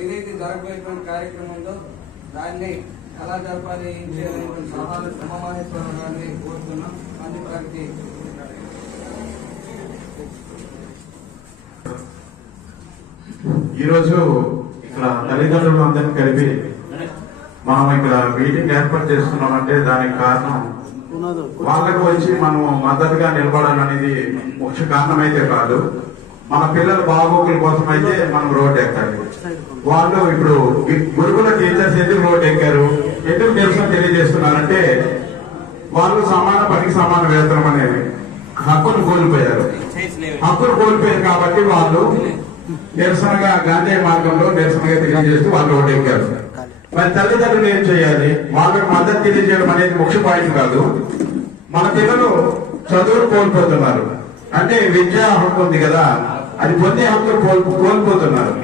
ఏదైతే జరగబోయేటువంటి కార్యక్రమం ఉందో దాన్ని ఎలా జరపాలి ఏం చేయాలనేటువంటి సలహాలు ఉమామహేశ్వరరావు గారిని కోరుతున్నాం. మంది ప్రగతి ఈరోజు ఇక్కడ తల్లిదండ్రులు అందరినీ కలిపి మనం ఇక్కడ మీటింగ్ ఏర్పాటు చేస్తున్నామంటే దానికి కారణం వాళ్ళకు వచ్చి మనం మద్దతుగా నిలబడాలనేది ముఖ్య కారణం అయితే కాదు. మన పిల్లల బాగోగుల కోసం అయితే మనం రోడ్డు ఎక్కాలి. వాళ్ళు ఇప్పుడు గురుకుల టీచర్స్ ఎందుకు రోడ్డు ఎక్కారు, ఎందుకు నిరసన తెలియజేస్తున్నారంటే వాళ్ళు సమాన పనికి సమాన వేతనం అనేది హక్కును కోల్పోయారు. హక్కును కోల్పోయారు కాబట్టి వాళ్ళు నిరసనగా గాంధీ మార్గంలో నిరసనగా తెలియజేస్తూ వాళ్ళు రోడ్డు ఎక్కారు. మరి తల్లిదండ్రులు ఏం చేయాలి? వాళ్ళకు మద్దతు తెలియజేయడం అనేది ముఖ్య పాయింట్ కాదు. మన పిల్లలు చదువులు కోల్పోతున్నారు అంటే విద్యా హక్కు ఉంది కదా, అది పొందే హక్కు కోల్పోతున్నారు.